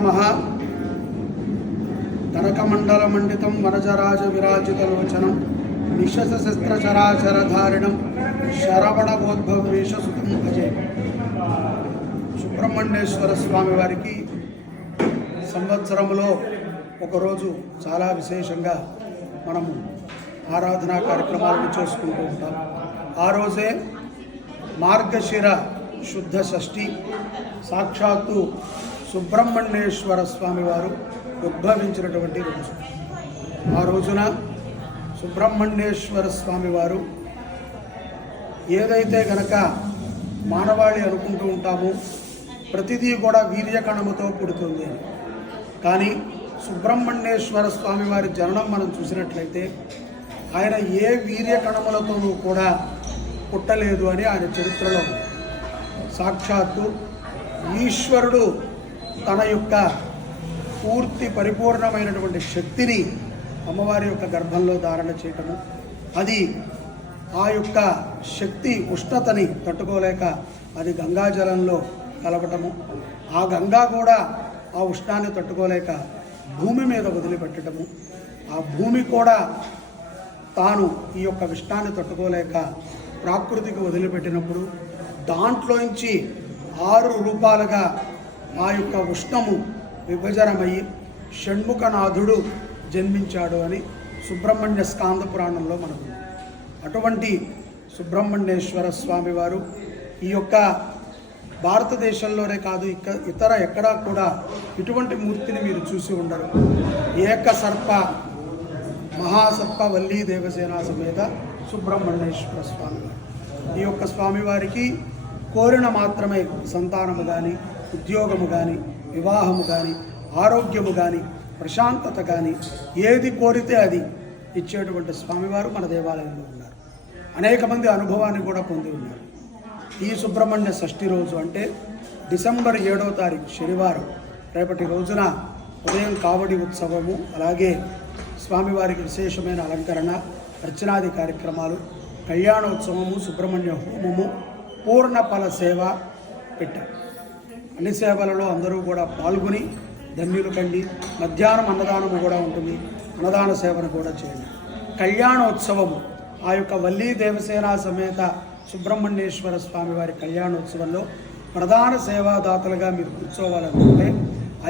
నమః. కనకమండలమండితం వనజరాజ విరాజితలోచనం నిశస్త్రచరాచరధారిణం శరవణవోద్భవేశసుతం భజే. సుబ్రహ్మణ్యేశ్వర స్వామి వారికి సంవత్సరంలో ఒకరోజు చాలా విశేషంగా మనము ఆరాధనా కార్యక్రమాలను చేసుకుంటూ ఉంటాం. ఆ రోజే మార్గశిర శుద్ధ షష్ఠి, సాక్షాత్తు సుబ్రహ్మణ్యేశ్వర స్వామి వారు ఉద్భవించినటువంటి రోజు. ఆ రోజున సుబ్రహ్మణ్యేశ్వర స్వామి వారు ఏదైతే గనక మానవాళి అనుకుంటూ ఉంటామో ప్రతిదీ కూడా వీర్యకణముతో పుడుతుంది అని, కానీ సుబ్రహ్మణ్యేశ్వర స్వామి వారి జననం మనం చూసినట్లయితే ఆయన ఏ వీర్యకణములతోనూ కూడా పుట్టలేదు అని ఆయన చరిత్రలో సాక్షాత్తు ఈశ్వరుడు తన యొక్క పూర్తి పరిపూర్ణమైనటువంటి శక్తిని అమ్మవారి యొక్క గర్భంలో ధారణ చేయటము, అది ఆ యొక్క శక్తి ఉష్ణతని తట్టుకోలేక అది గంగాజలంలో కలపటము, ఆ గంగా కూడా ఆ ఉష్ణాన్ని తట్టుకోలేక భూమి మీద వదిలిపెట్టడము, ఆ భూమి కూడా తాను ఈ యొక్క విష్ణాన్ని తట్టుకోలేక ప్రాకృతికి వదిలిపెట్టినప్పుడు దాంట్లోంచి 6 రూపాలుగా ఆ యొక్క ఉష్ణము విభజనమయ్యి షణ్ముఖనాథుడు జన్మించాడు అని సుబ్రహ్మణ్య స్కాంద పురాణంలో మనకు. అటువంటి సుబ్రహ్మణ్యేశ్వర స్వామి వారు ఈ యొక్క భారతదేశంలోనే కాదు, ఇతర ఎక్కడా కూడా ఇటువంటి మూర్తిని మీరు చూసి ఉండరు. ఏకసర్ప మహాసర్ప వల్లీ దేవసేన సమేత సుబ్రహ్మణ్యేశ్వర స్వామి వారు. ఈ యొక్క స్వామివారికి కోరిన మాత్రమే సంతానము కానీ, ఉద్యోగము కానీ, వివాహము కానీ, ఆరోగ్యము కానీ, ప్రశాంతత కానీ, ఏది కోరితే అది ఇచ్చేటువంటి స్వామివారు మన దేవాలయంలో ఉన్నారు. అనేక మంది అనుభవాన్ని కూడా పొంది ఉన్నారు. ఈ సుబ్రహ్మణ్య షష్ఠి రోజు అంటే డిసెంబర్ 7వ తారీఖు శనివారం, రేపటి రోజున ఉదయం కావడి ఉత్సవము, అలాగే స్వామివారికి విశేషమైన అలంకరణ, అర్చనాది కార్యక్రమాలు, కళ్యాణోత్సవము, సుబ్రహ్మణ్య హోమము, పూర్ణ ఫల సేవ పెట్టారు. అన్ని సేవలలో అందరూ కూడా పాల్గొని ధన్యులు కండి. మధ్యాహ్నం అన్నదానము కూడా ఉంటుంది, అన్నదాన సేవను కూడా చేయండి. కళ్యాణోత్సవము, ఆ యొక్క వల్లీ దేవసేన సమేత సుబ్రహ్మణ్యేశ్వర స్వామి వారి కళ్యాణోత్సవంలో ప్రధాన సేవాదాతలుగా మీరు కూర్చోవాలనుకుంటే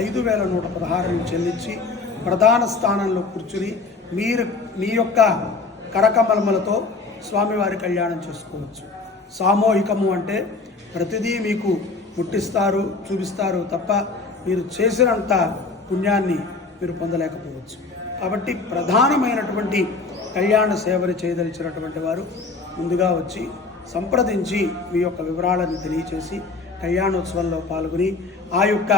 5,116 చెల్లించి ప్రధాన స్థానంలో కూర్చుని మీరు మీ యొక్క కరకమలములతో స్వామివారి కళ్యాణం చేసుకోవచ్చు. సామూహికము అంటే ప్రతిదీ మీకు ముట్టిస్తారు, చూపిస్తారు తప్ప మీరు చేసినంత పుణ్యాన్ని మీరు పొందలేకపోవచ్చు. కాబట్టి ప్రధానమైనటువంటి కళ్యాణ సేవలు చేయదలిచినటువంటి వారు ముందుగా వచ్చి సంప్రదించి మీ యొక్క వివరాలను తెలియచేసి కళ్యాణోత్సవంలో పాల్గొని ఆ యొక్క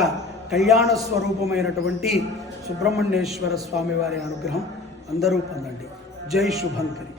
కళ్యాణ స్వరూపమైనటువంటి సుబ్రహ్మణ్యేశ్వర స్వామి వారి అనుగ్రహం అందరూ పొందండి. జై శుభంకరి.